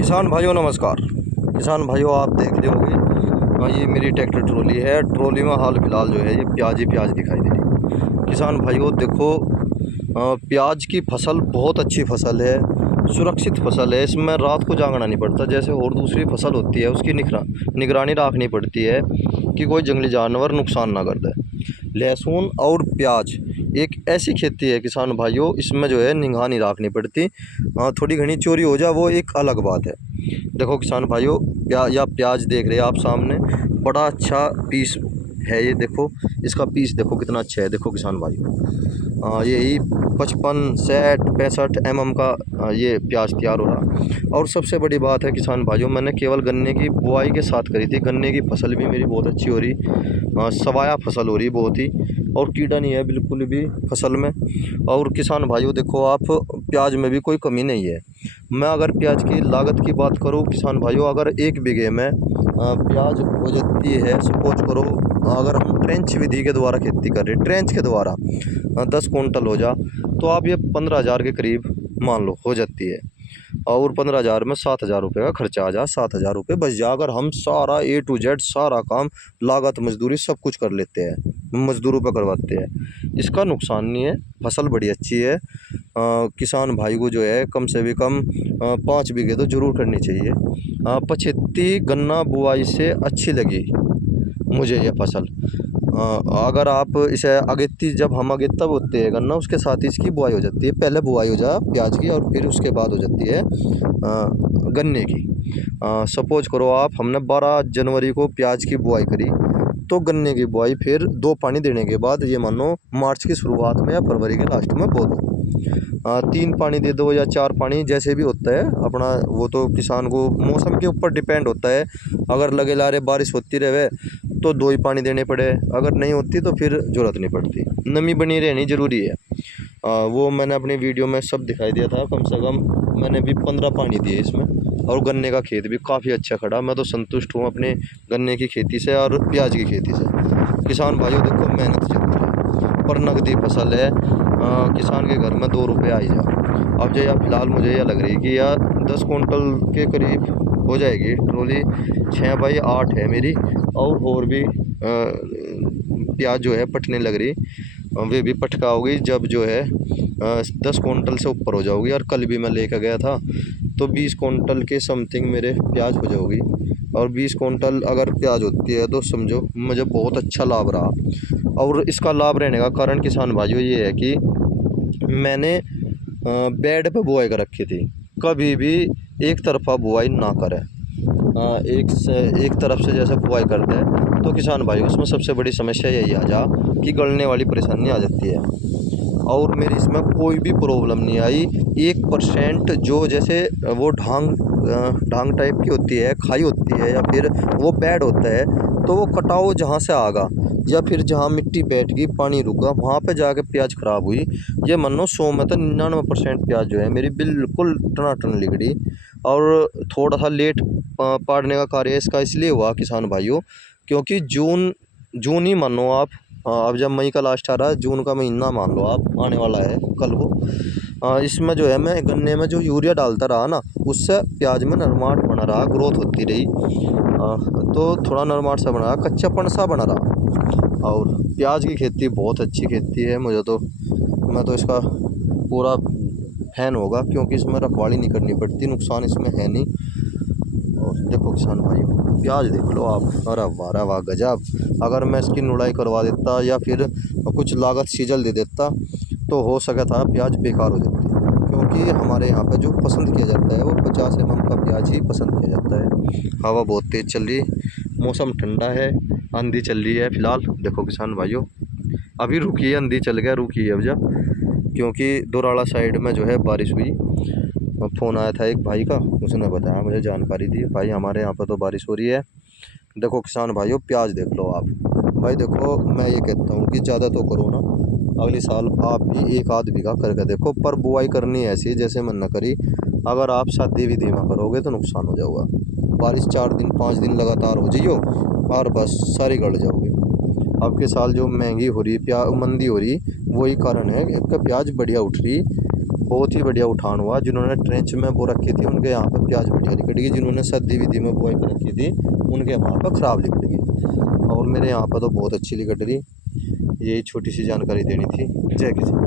किसान भाइयों नमस्कार। किसान भाइयों आप देख रहे होंगे ये मेरी ट्रैक्टर ट्रॉली है। ट्रॉली में हाल फिलहाल जो है ये प्याज ही प्याज दिखाई दे रही है। किसान भाइयों देखो, प्याज की फसल बहुत अच्छी फसल है, सुरक्षित फसल है। इसमें रात को जागना नहीं पड़ता जैसे और दूसरी फसल होती है, उसकी निगरानी रखनी पड़ती है कि कोई जंगली जानवर नुकसान ना कर दे। लहसुन और प्याज एक ऐसी खेती है किसान भाइयों, इसमें जो है निगरानी रखनी पड़ती। थोड़ी घनी चोरी हो जाए वो एक अलग बात है। देखो किसान भाइयों, प्याज देख रहे हैं आप सामने, बड़ा अच्छा पीस है ये। देखो इसका पीस देखो कितना अच्छा है। देखो किसान भाइयों, यही 55 60 65 mm का ये प्याज तैयार हो रहा। और सबसे बड़ी बात है किसान भाइयों, मैंने केवल गन्ने की बुआई के साथ करी थी। गन्ने की फसल भी मेरी बहुत अच्छी हो रही, सवाया फसल हो रही बहुत ही, और कीड़ा नहीं है बिल्कुल भी फसल में। और किसान भाइयों देखो आप, प्याज में भी कोई कमी नहीं है। मैं अगर प्याज की लागत की बात करूं किसान भाइयों, अगर 1 बीघे में प्याज हो जाती है, सपोज करो अगर हम ट्रेंच विधि के द्वारा खेती कर रहे हैं, ट्रेंच के द्वारा 10 कुंटल हो जा, तो आप ये 15,000 के करीब मान लो हो जाती है। और 15,000 में 7,000 रुपये का खर्चा आ जा, 7,000 रुपये बच जा। अगर हम सारा A to Z सारा काम, लागत मजदूरी सब कुछ कर लेते हैं, मजदूरों पर करवाते हैं, इसका नुकसान नहीं है। फसल बड़ी अच्छी है। किसान भाई को जो है कम से भी कम 5 बीघे तो जरूर करनी चाहिए। 75 गन्ना बुआई से अच्छी लगी मुझे ये फसल। अगर आप इसे अगेती, जब हम अगेता बोते हैं गन्ना, उसके साथ ही इसकी बुआई हो जाती है। पहले बुआई हो जा प्याज की और फिर उसके बाद हो जाती है गन्ने की। सपोज करो आप, हमने 12 जनवरी को प्याज की बुआई करी, तो गन्ने की बुआई फिर 2 पानी देने के बाद, ये मानो मार्च की शुरुआत में या फरवरी के लास्ट में बो दो। 3 पानी दे दो या 4 पानी, जैसे भी होता है अपना, वो तो किसान को मौसम के ऊपर डिपेंड होता है। अगर लगे ला रहे बारिश होती रहे तो 2 ही पानी देने पड़े, अगर नहीं होती तो फिर ज़रूरत नहीं पड़ती। नमी बनी रहनी ज़रूरी है। वो मैंने अपनी वीडियो में सब दिखाई दिया था। कम से कम मैंने भी 15 पानी दिए इसमें, और गन्ने का खेत भी काफ़ी अच्छा खड़ा। मैं तो संतुष्ट हूँ अपने गन्ने की खेती से और प्याज की खेती से। किसान भाइयों देखो, मेहनत जरूर है पर नकदी फसल है। किसान के घर में 2 रुपये आई जा। अब जो यार फिलहाल मुझे यह लग रही है कि यार 10 कुंटल के करीब हो जाएगी ट्रॉली। 6 बाई 8 है मेरी, और भी प्याज जो है पटने लग रही, वे भी पटका होगी जब जो है 10 कुंटल से ऊपर हो जाओगी। और कल भी मैं लेकर गया था तो 20 कुंटल के समथिंग मेरे प्याज हो जाओगी। और 20 कुंटल अगर प्याज होती है तो समझो मुझे बहुत अच्छा लाभ रहा। और इसका लाभ रहने का कारण किसान भाइयों ये है कि मैंने बेड पे बुआई कर रखी थी। कभी भी एक तरफा बुआई ना करें। एक तरफ से जैसे बुआई करते हैं तो किसान भाई उसमें सबसे बड़ी समस्या यही आ जा कि गलने वाली परेशानी आ जाती है। और मेरी इसमें कोई भी प्रॉब्लम नहीं आई। 1% जो जैसे वो ढांग टाइप की होती है, खाई होती है, या फिर वो बेड होता है, तो वो कटाव जहाँ से आगा या फिर जहाँ मिट्टी बैठ गई, पानी रुक गया, वहाँ पे जाके प्याज खराब हुई। ये मानो 100 में तो 99% प्याज जो है मेरी बिल्कुल टनाटन लिगड़ी। और थोड़ा सा लेट पाड़ने का कार्य इसका इसलिए हुआ किसान भाइयों, क्योंकि जून जून ही मानो आप, अब जब मई का लास्ट आ रहा है, जून का महीना मान लो आप आने वाला है कल को। इसमें जो है मैं गन्ने में जो यूरिया डालता रहा ना, उससे प्याज में नरमाट बना रहा, ग्रोथ होती रही। तो थोड़ा नरमाट सा बना रहा, कच्चापन सा बना रहा। और प्याज की खेती बहुत अच्छी खेती है मुझे तो, मैं तो इसका पूरा फैन होगा, क्योंकि इसमें रखवाली नहीं करनी पड़ती, नुकसान इसमें है नहीं। और देखो किसान भाई, प्याज देख लो आप, अरे वाह वाह गजब। अगर मैं इसकी निराई करवा देता या फिर कुछ लागत सीजल दे देता तो हो सका था प्याज बेकार हो जाती, क्योंकि हमारे यहाँ पे जो पसंद किया जाता है वो 50 mm का प्याज ही पसंद किया जाता है। हवा बहुत तेज़ चल रही, मौसम ठंडा है, आंधी चल रही है फिलहाल। देखो किसान भाइयों, अभी रुकी है, आंधी चल गया, रुकी है अब जब, क्योंकि दोराला साइड में जो है बारिश हुई। फ़ोन आया था एक भाई का, उसने बताया, मुझे जानकारी दी, भाई हमारे यहाँ पर तो बारिश हो रही है। देखो किसान भाइयों, प्याज देख लो आप भाई। देखो मैं ये कहता हूँ कि ज़्यादा तो करो ना, अगले साल आप भी 1 आध बीघा करके देखो, पर बुआई करनी ऐसी जैसे मन न करी। अगर आप सादी विधि में करोगे तो नुकसान हो जाएगा। बारिश 4 दिन 5 दिन लगातार हो जाइयो और बस सारी गड़ जाओगे। अब के साल जो महंगी हो रही, मंदी हो रही, वही कारण है कि प्याज बढ़िया उठ रही। बहुत ही बढ़िया उठान हुआ। जिन्होंने ट्रेंच में बो रखी थी उनके यहाँ पे प्याज बढ़िया निकल गई, जिन्होंने सद्दी विधि में बुआई कर रखी थी उनके वहाँ पर ख़राब निकल गई, और मेरे यहाँ पर तो बहुत अच्छी निकल रही। यही छोटी सी जानकारी देनी थी। जय किसान।